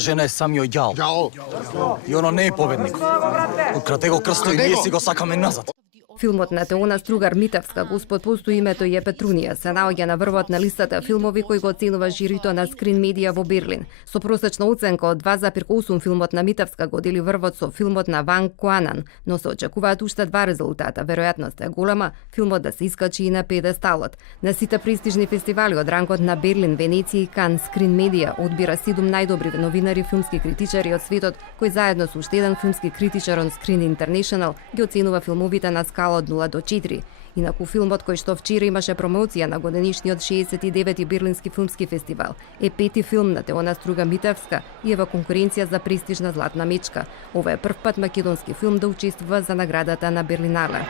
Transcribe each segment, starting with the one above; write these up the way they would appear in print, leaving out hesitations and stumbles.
жена е самиот ѓавол. И оно не е победник. Украде го крстот и ние си го сакаме назад. Филмот на Теона Стругар Митевска, Господ постои името и е Петрунија, се наоѓа на врвот на листата филмови кои го оценува жирито на Screen Media во Берлин. Со просечна оценка од 2,8 филмот на Митевска го дели врвот со филмот на Ван Куанан, но се очекуваат уште два резултата. Веројатноста е голема филмот да се искачи и на педесталот. На сите престижни фестивали од рангот на Берлин, Венеција и Кан, Screen Media одбира 7 најдобри новинари филмски критичари од светот, кои заедно со уште еден филмски критичар од Screen International ги оценува филмовите на скала од 0 до 4. Инаку филмот кој што вчера имаше промоција на годинишниот 69-ти Берлински филмски фестивал е пети филм на Теона Струга Митевска и е во конкуренција за престижна Златна мечка. Ова е прв пат македонски филм да учествува за наградата на Берлинале.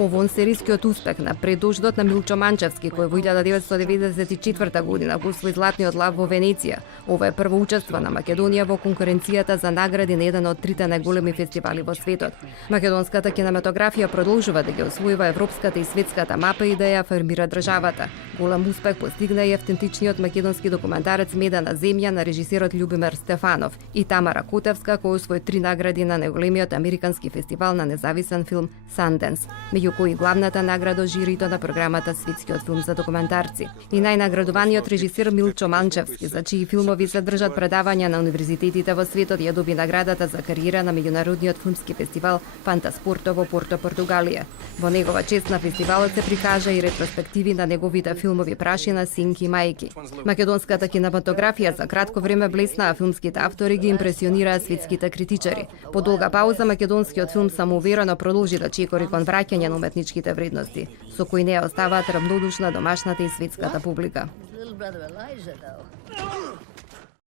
По вонсерискиот успех на Предождот на Милчо Манчевски, кој во 1994 година го освои Златниот лав во Венеција. Ова е прво учество на Македонија во конкуренцијата за награди на еден од трите најголеми фестивали во светот. Македонската кинематографија продолжува да ги освојува европската и светската мапа и да ја афирмира државата. Голем успех постигна и автентичниот македонски документарец Медена земја на режисерот Љубимир Стефанов и Тамара Котевска, кој освои 3 награди на најголемиот американски фестивал на независен филм Sundance, меѓу кои главната награда од жирито на програмата Светскиот филм за документарци. И најнаградуваниот режисер Милчо Манчевски, за чии филмови се држат предавања на универзитетите во светот, ја доби наградата за кариера на меѓународниот филмски фестивал Фантаспорто во Порто, Португалија. Во негова чест на фестивалот се прикажа и ретроспективи на неговите филмови Прашина, Синки, Мајки. Македонската кинематографија за кратко време блесна, а филмските автори ги импресионираа светските критичари. По долга пауза македонскиот филм самоуверено продолжи да чекори кон враќање на уметничките вредности, со кои не оставаат равнодушна домашната и светската публика.